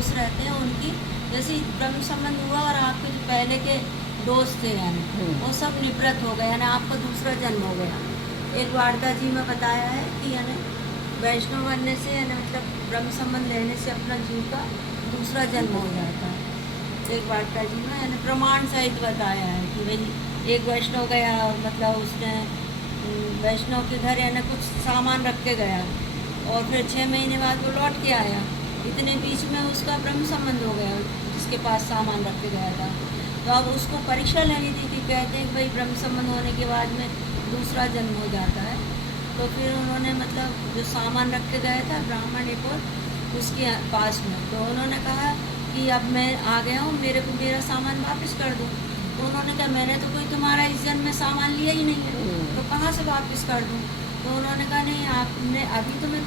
दोस्त रहते हैं उनकी, जैसे ही ब्रह्म संबंध हुआ और आपके जो पहले के दोस्त थे यानी वो सब निवृत्त हो गए, यानी आपका दूसरा जन्म हो गया। एक वार्ता जी में बताया है कि यानी वैष्णव बनने से यानी मतलब ब्रह्म संबंध लेने से अपना जीव का दूसरा जन्म हो जाता है। एक वार्ता जी में यानी प्रमाण सहित बताया है कि भाई एक वैष्णव गया, मतलब उसने वैष्णव के घर यानी कुछ सामान रख के गया और फिर 6 महीने बाद वो लौट के आया, इतने बीच में उसका ब्रह्म संबंध हो गया जिसके पास सामान रख के गया था। तो अब उसको परीक्षा लेनी थी कि कहते हैं कि भाई ब्रह्म संबंध होने के बाद में दूसरा जन्म हो जाता है। तो फिर उन्होंने मतलब जो सामान रख के गया था ब्राह्मण एक और उसके पास में, तो उन्होंने कहा कि अब मैं आ गया हूँ, मेरे को मेरा सामान वापस कर दो। तो उन्होंने कहा मैंने तो कोई तुम्हारा इस जन्म में सामान लिया ही नहीं है, तो कहाँ से वापस कर दूँ। तो उन्होंने कहा नहीं, आपने अभी तो मैं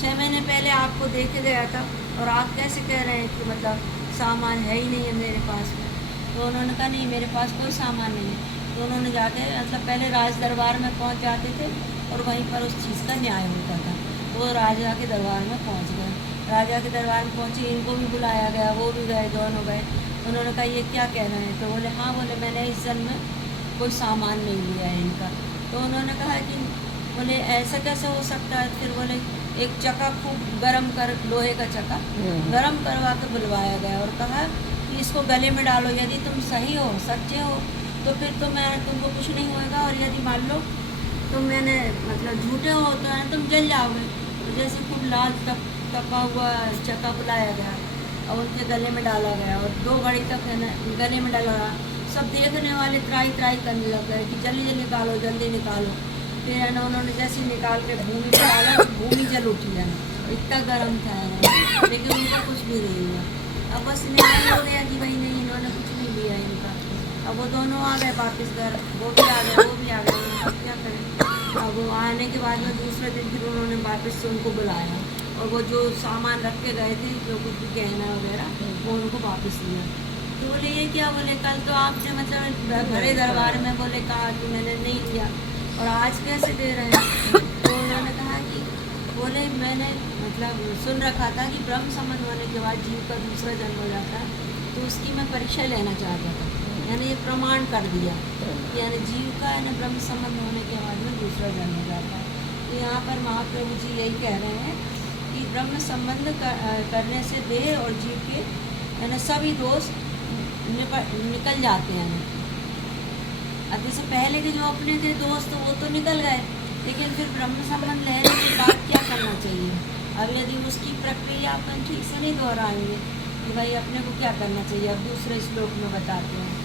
6 महीने पहले आपको देखे गया था और आप कैसे कह रहे हैं कि मतलब सामान है ही नहीं है मेरे पास में। तो उन्होंने कहा नहीं, मेरे पास कोई सामान नहीं है। तो उन्होंने जाके मतलब पहले राज दरबार में पहुंच जाते थे और वहीं पर उस चीज़ का न्याय होता था। वो राजा के दरबार में पहुंच गए, राजा के दरबार में पहुँचे, इनको भी बुलाया गया, वो भी गए, दोनों गए। उन्होंने कहा ये क्या कह रहे हैं। तो बोले हाँ, बोले मैंने इस जन्म में कोई सामान नहीं लिया है इनका। तो उन्होंने कहा कि बोले ऐसा कैसे हो सकता है। फिर बोले एक चक्का खूब गर्म कर, लोहे का चक्का गर्म करवा के बुलवाया गया और कहा कि इसको गले में डालो, यदि तुम सही हो, सच्चे हो तो फिर तो मैं तुमको कुछ नहीं होगा, और यदि मान लो तुम मैंने मतलब झूठे हो तो है तुम जल जाओगे। तो जैसे खूब लाल तपा हुआ चक्का बुलाया गया और उनके गले में डाला गया और 2 घड़ी तक है ना गले में डाला। सब देखने वाले त्राई त्राई करने लग गए कि जल्दी जल्दी निकालो, जल्दी निकालो। फिर है ना उन्होंने जैसे निकाल के भूमि पर डाला तो भूमि जल उठी है ना, इतना गर्म था है ना, लेकिन उनका कुछ भी नहीं हुआ। अब बस न्याय हो गया कि भाई नहीं, इन्होंने कुछ नहीं लिया इनका। अब वो दोनों आ गए वापस घर, वो भी आ गए, वो भी आ गए, अब क्या करें। अब वो आने के बाद में दूसरे दिन फिर उन्होंने वापस से उनको बुलाया और वो जो सामान रख के गए थे, जो कुछ भी गहना वगैरह, वो उनको वापस लिया। तो बोले ये क्या, बोले कल तो आपने मतलब बड़े दरबार में बोले कहा कि मैंने नहीं लिया और आज कैसे दे रहे हैं। तो उन्होंने कहा कि बोले मैंने मतलब सुन रखा था कि ब्रह्म संबंध होने के बाद जीव का दूसरा जन्म हो जाता है, तो उसकी मैं परीक्षा लेना चाहता था, यानी ये प्रमाण कर दिया कि यानी जीव का है ना ब्रह्म संबंध होने के बाद में दूसरा जन्म हो जाता है। तो यहाँ पर महाप्रभु जी यही कह रहे हैं कि ब्रह्म संबंध करने से देह और जीव के है ना सभी दोष निकल जाते हैं। अब जैसे पहले के जो अपने थे दोस्त वो तो निकल गए, लेकिन फिर ब्रह्म संबंध लेने के बाद क्या करना चाहिए। अब यदि उसकी प्रक्रिया अपन ठीक से नहीं दोहराएंगे कि भाई अपने को क्या करना चाहिए, अब दूसरे श्लोक में बताते हैं।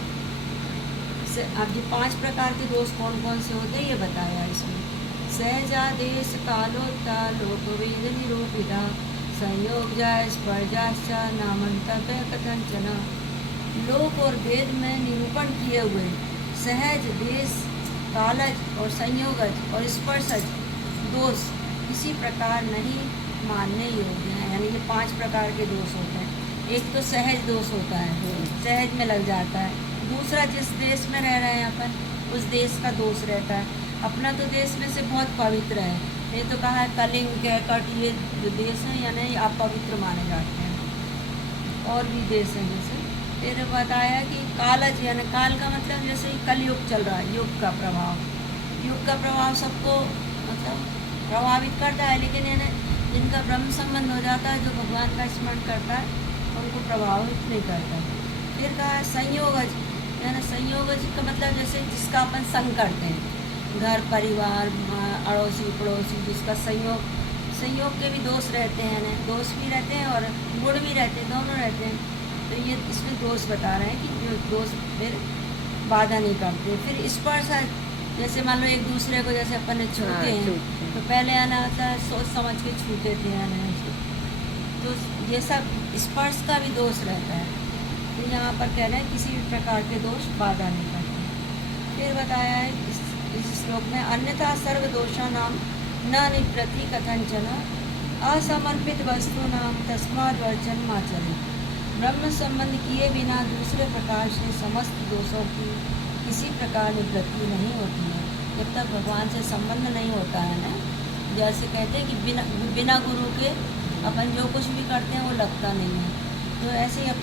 अब ये 5 प्रकार के दोष कौन कौन से होते हैं ये बताया इसमें। सहजा देश कालोत्ता लोक वेद निरूपिता संयोग जाय स्पर्जाश्च नामंतव्य कथंचन। लोक और वेद में निरूपण किए हुए सहज, देश, कालज और संयोगज और स्पर्शज दोष किसी प्रकार नहीं मानने योग्य हैं। यानी ये 5 प्रकार के दोष होते हैं। एक तो सहज दोष होता है, सहज में लग जाता है। दूसरा जिस देश में रह रहे हैं अपन उस देश का दोष रहता है। अपना तो देश में से बहुत पवित्र है, ये तो कहा है कलिंग, कैकट, ये जो देश हैं यानी अपवित्र माने जाते हैं। और भी देश हैं जैसे फिर बताया कि कालज यानी काल का मतलब जैसे कलयुग चल रहा है, युग का प्रभाव सबको मतलब प्रभावित करता है, लेकिन यानी जिनका ब्रह्म संबंध हो जाता है, जो भगवान का स्मरण करता है, उनको प्रभावित नहीं करता। फिर कहा है संयोगज, यानी संयोगज का मतलब जैसे जिसका अपन संग करते हैं, घर परिवार अड़ोसी पड़ोसी, जिसका संयोग के भी दोष रहते हैं, दोष भी रहते हैं और गुण भी रहते हैं, दोनों रहते हैं। तो ये इसमें दोष बता रहे हैं कि जो दोष फिर बाधा नहीं करते। फिर स्पर्श है, जैसे मान लो एक दूसरे को जैसे अपन ने छूते हैं तो पहले आना होता है सोच समझ के छूते थे आना, तो ये सब स्पर्श का भी दोष रहता है। तो यहाँ पर कह रहे हैं किसी भी प्रकार के दोष बाधा नहीं करते। फिर बताया है इस श्लोक में अन्यथा सर्व दोषा नाम न निवृत्ति कथंचन असमर्पित वस्तु नाम तस्माद् वर्जन माचले। ब्रह्म संबंध किए बिना दूसरे प्रकार से समस्त दोषों की किसी प्रकार निवृत्ति नहीं होती है। जब तक भगवान से संबंध नहीं होता है ना, जैसे कहते हैं कि बिना गुरु के अपन जो कुछ भी करते हैं वो लगता नहीं है। तो ऐसे ही